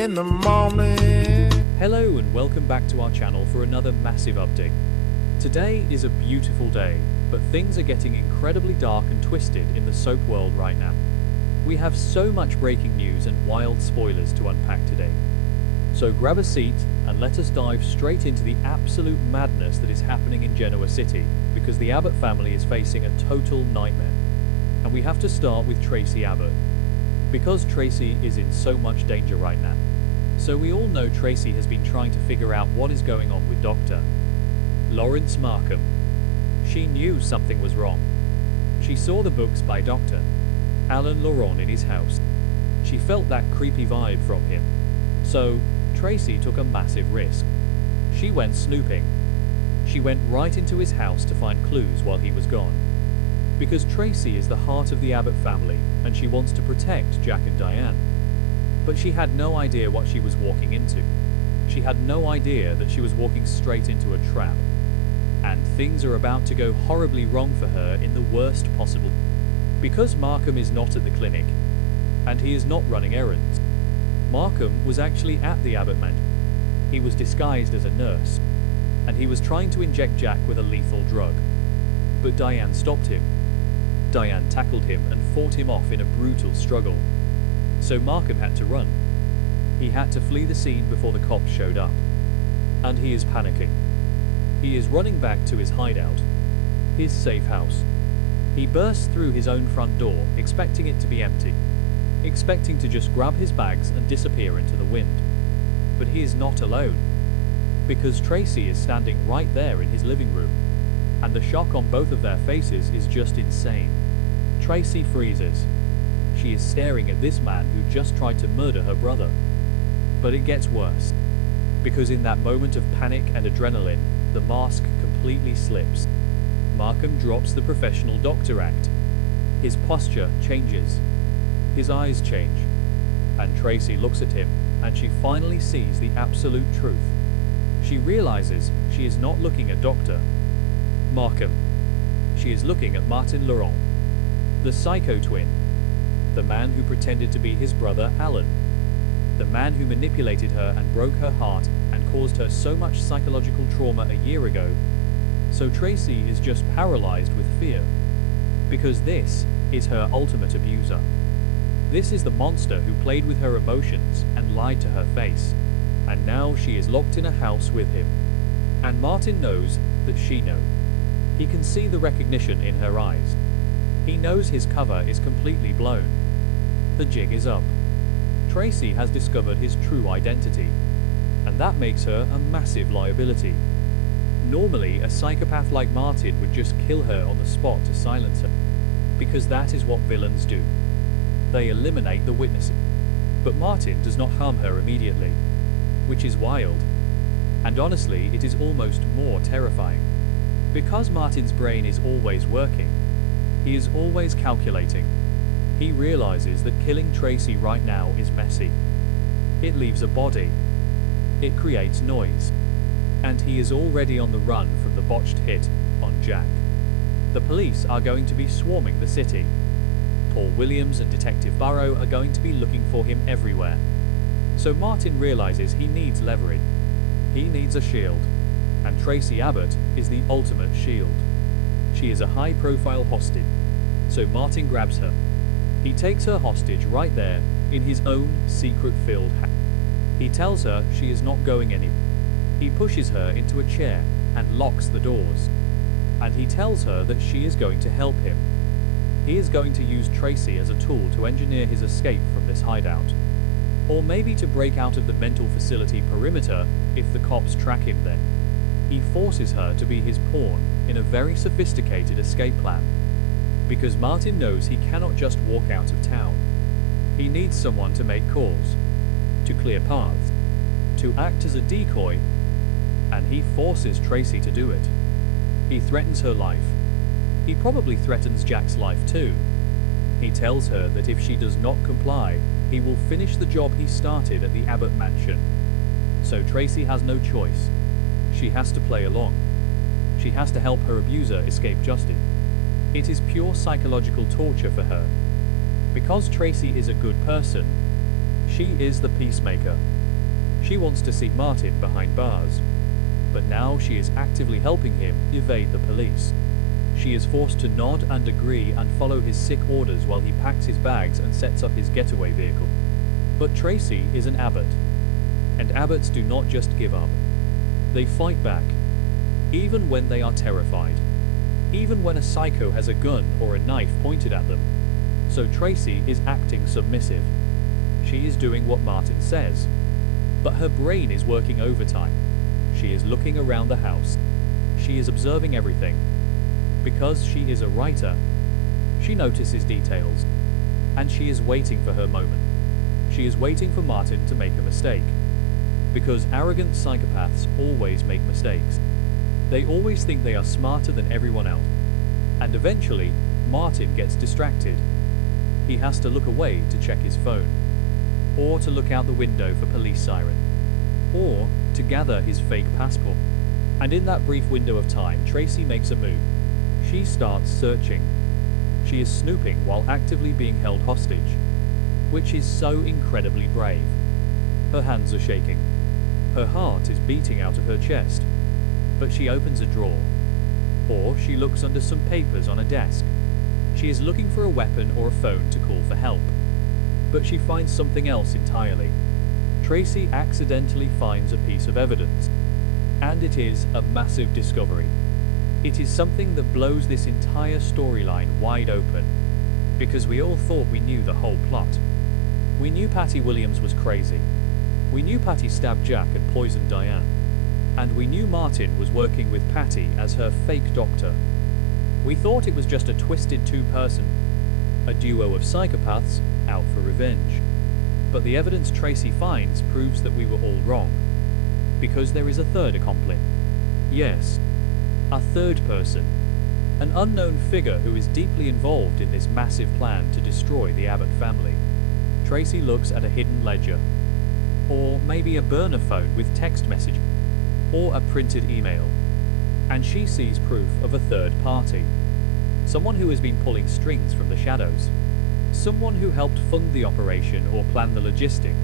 in the morning. Hello and welcome back to our channel for another massive update. Today is a beautiful day, but things are getting incredibly dark and twisted in the soap world right now. We have so much breaking news and wild spoilers to unpack today. So grab a seat and let us dive straight into the absolute madness that is happening in Genoa City, because the Abbott family is facing a total nightmare. And we have to start with Traci Abbott, because Traci is in so much danger right now. So we all know Traci has been trying to figure out what is going on with Dr. Lawrence Markham. She knew something was wrong. She saw the books by Dr. Alan Laurent in his house. She felt that creepy vibe from him. So Traci took a massive risk. She went snooping. She went right into his house to find clues while he was gone. Because Traci is the heart of the Abbott family and she wants to protect Jack and Diane. But she had no idea what she was walking into. She had no idea that she was walking straight into a trap. And things are about to go horribly wrong for her in the worst possible. Because Markham is not at the clinic, and he is not running errands. Markham was actually at the Abbott mansion. He was disguised as a nurse, and he was trying to inject Jack with a lethal drug. But Diane stopped him. Diane tackled him and fought him off in a brutal struggle. So Markham had to run. He had to flee the scene before the cops showed up. And he is panicking. He is running back to his hideout, his safe house. He bursts through his own front door, expecting it to be empty, expecting to just grab his bags and disappear into the wind. But he is not alone, because Traci is standing right there in his living room, and the shock on both of their faces is just insane. Traci freezes. She is staring at this man who just tried to murder her brother. But it gets worse, because in that moment of panic and adrenaline, the mask completely slips. Markham drops the professional doctor act. His posture changes. His eyes change. And Traci looks at him, and she finally sees the absolute truth. She realizes she is not looking at Dr. Markham. She is looking at Martin Laurent, the psycho twin, the man who pretended to be his brother Alan, the man who manipulated her and broke her heart and caused her so much psychological trauma a year ago. So Traci is just paralyzed with fear, because this is her ultimate abuser. This is the monster who played with her emotions and lied to her face, and now she is locked in a house with him. And Martin knows that she knows. He can see the recognition in her eyes. He knows his cover is completely blown. The jig is up. Traci has discovered his true identity, and that makes her a massive liability. Normally, a psychopath like Martin would just kill her on the spot to silence her, because that is what villains do. They eliminate the witnesses. But Martin does not harm her immediately, which is wild. And honestly, it is almost more terrifying. Because Martin's brain is always working, he is always calculating. He realizes that killing Traci right now is messy. It leaves a body. It creates noise. And he is already on the run from the botched hit on Jack. The police are going to be swarming the city. Paul Williams and Detective Burrow are going to be looking for him everywhere. So Martin realizes he needs leverage. He needs a shield. And Traci Abbott is the ultimate shield. She is a high-profile hostage. So Martin grabs her. He takes her hostage right there in his own secret-filled house. He tells her she is not going anywhere. He pushes her into a chair and locks the doors. And he tells her that she is going to help him. He is going to use Traci as a tool to engineer his escape from this hideout. Or maybe to break out of the mental facility perimeter if the cops track him there. He forces her to be his pawn in a very sophisticated escape plan. Because Martin knows he cannot just walk out of town. He needs someone to make calls, to clear paths, to act as a decoy, and he forces Traci to do it. He threatens her life. He probably threatens Jack's life too. He tells her that if she does not comply, he will finish the job he started at the Abbott mansion. So Traci has no choice. She has to play along. She has to help her abuser escape justice. It is pure psychological torture for her. Because Traci is a good person, She is the peacemaker. She wants to see Martin behind bars. But now she is actively helping him evade the police. She is forced to nod and agree and follow his sick orders while he packs his bags and sets up his getaway vehicle. But Traci is an abbot. And abbots do not just give up. They fight back. Even when they are terrified. Even when a psycho has a gun or a knife pointed at them. So Traci is acting submissive. She is doing what Martin says. But her brain is working overtime. She is looking around the house. She is observing everything. Because she is a writer, she notices details. And she is waiting for her moment. She is waiting for Martin to make a mistake. Because arrogant psychopaths always make mistakes. They always think they are smarter than everyone else. And eventually, Martin gets distracted. He has to look away to check his phone. Or to look out the window for police siren. Or to gather his fake passport. And in that brief window of time, Traci makes a move. She starts searching. She is snooping while actively being held hostage. Which is so incredibly brave. Her hands are shaking. Her heart is beating out of her chest. But she opens a drawer. Or she looks under some papers on a desk. She is looking for a weapon or a phone to call for help. But she finds something else entirely. Traci accidentally finds a piece of evidence. And it is a massive discovery. It is something that blows this entire storyline wide open. Because we all thought we knew the whole plot. We knew Patty Williams was crazy. We knew Patty stabbed Jack and poisoned Diane. And we knew Martin was working with Patty as her fake doctor. We thought it was just a twisted two-person, a duo of psychopaths out for revenge. But the evidence Traci finds proves that we were all wrong. Because there is a third accomplice. Yes, a third person. An unknown figure who is deeply involved in this massive plan to destroy the Abbott family. Traci looks at a hidden ledger. Or maybe a burner phone with text message. Or a printed email. And she sees proof of a third party. Someone who has been pulling strings from the shadows. Someone who helped fund the operation or plan the logistic.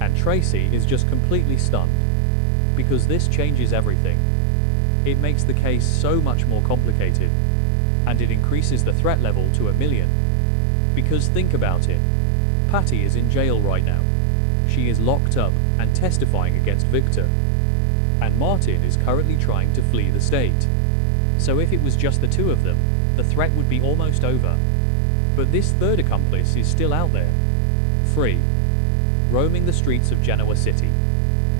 And Traci is just completely stunned. Because this changes everything. It makes the case so much more complicated. And it increases the threat level to 1,000,000. Because think about it. Patty is in jail right now. She is locked up and testifying against Victor. And Martin is currently trying to flee the state. So if it was just the two of them, the threat would be almost over. But this third accomplice is still out there. Free. Roaming the streets of Genoa City.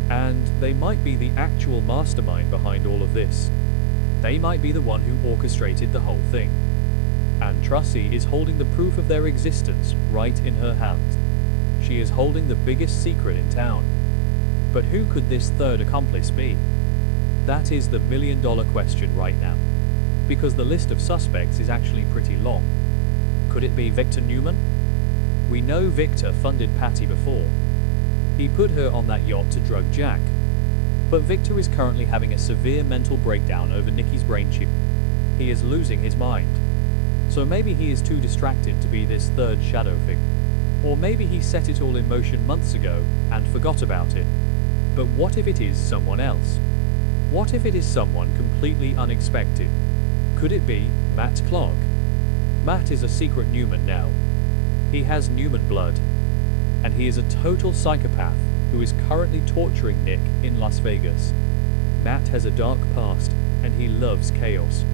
And they might be the actual mastermind behind all of this. They might be the one who orchestrated the whole thing. And Traci is holding the proof of their existence right in her hands. She is holding the biggest secret in town. But who could this third accomplice be? That is the million-dollar question right now. Because the list of suspects is actually pretty long. Could it be Victor Newman? We know Victor funded Patty before. He put her on that yacht to drug Jack. But Victor is currently having a severe mental breakdown over Nikki's brain chip. He is losing his mind. So maybe he is too distracted to be this third shadow figure. Or maybe he set it all in motion months ago and forgot about it. But what if it is someone else? What if it is someone completely unexpected? Could it be Matt Clark? Matt is a secret Newman now. He has Newman blood. And he is a total psychopath who is currently torturing Nick in Las Vegas. Matt has a dark past and he loves chaos.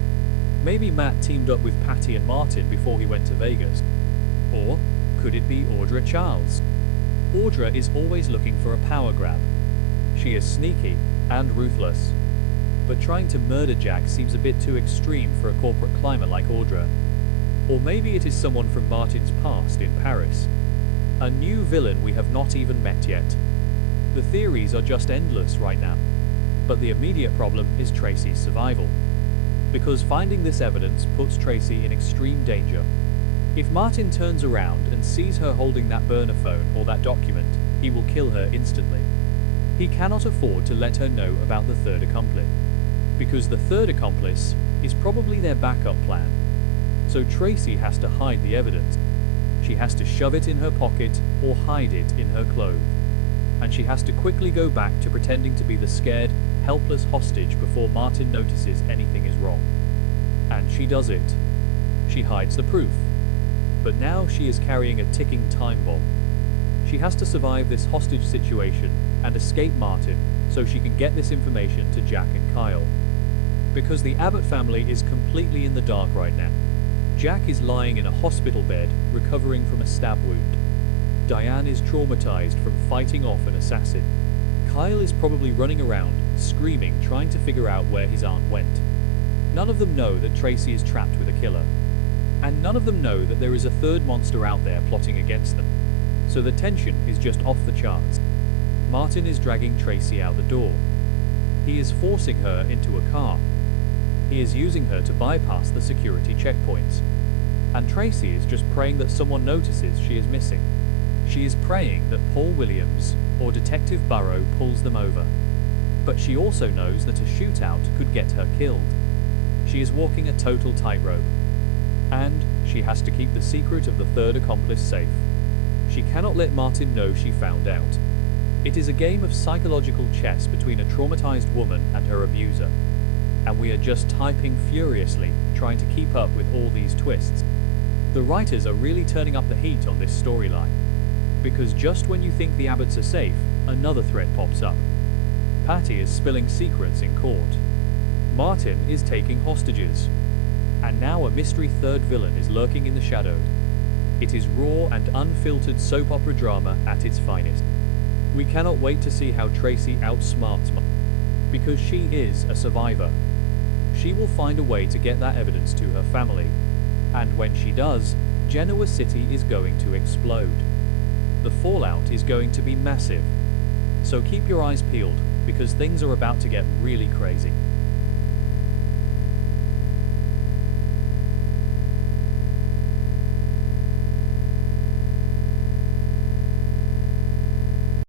Maybe Matt teamed up with Patty and Martin before he went to Vegas. Or could it be Audra Charles? Audra is always looking for a power grab. She is sneaky and ruthless. But trying to murder Jack seems a bit too extreme for a corporate climber like Audra. Or maybe it is someone from Martin's past in Paris. A new villain we have not even met yet. The theories are just endless right now. But the immediate problem is Traci's survival. Because finding this evidence puts Traci in extreme danger. If Martin turns around and sees her holding that burner phone or that document, he will kill her instantly. He cannot afford to let her know about the third accomplice. Because the third accomplice is probably their backup plan. So Traci has to hide the evidence. She has to shove it in her pocket or hide it in her clothes. And she has to quickly go back to pretending to be the scared, helpless hostage before Martin notices anything is wrong. And she does it. She hides the proof. But now she is carrying a ticking time bomb. She has to survive this hostage situation and escape Martin so she can get this information to Jack and Kyle. Because the Abbott family is completely in the dark right now. Jack is lying in a hospital bed, recovering from a stab wound. Diane is traumatized from fighting off an assassin. Kyle is probably running around, screaming, trying to figure out where his aunt went. None of them know that Traci is trapped with a killer. And none of them know that there is a third monster out there plotting against them. So the tension is just off the charts. Martin is dragging Traci out the door. He is forcing her into a car. He is using her to bypass the security checkpoints. And Traci is just praying that someone notices she is missing. She is praying that Paul Williams or Detective Burrow pulls them over. But she also knows that a shootout could get her killed. She is walking a total tightrope. And she has to keep the secret of the third accomplice safe. She cannot let Martin know she found out. It is a game of psychological chess between a traumatized woman and her abuser. And we are just typing furiously, trying to keep up with all these twists. The writers are really turning up the heat on this storyline. Because just when you think the Abbotts are safe, another threat pops up. Patty is spilling secrets in court. Martin is taking hostages. And now a mystery third villain is lurking in the shadows. It is raw and unfiltered soap opera drama at its finest. We cannot wait to see how Traci outsmarts Martin. Because she is a survivor. She will find a way to get that evidence to her family. And when she does, Genoa City is going to explode. The fallout is going to be massive. So keep your eyes peeled, because things are about to get really crazy.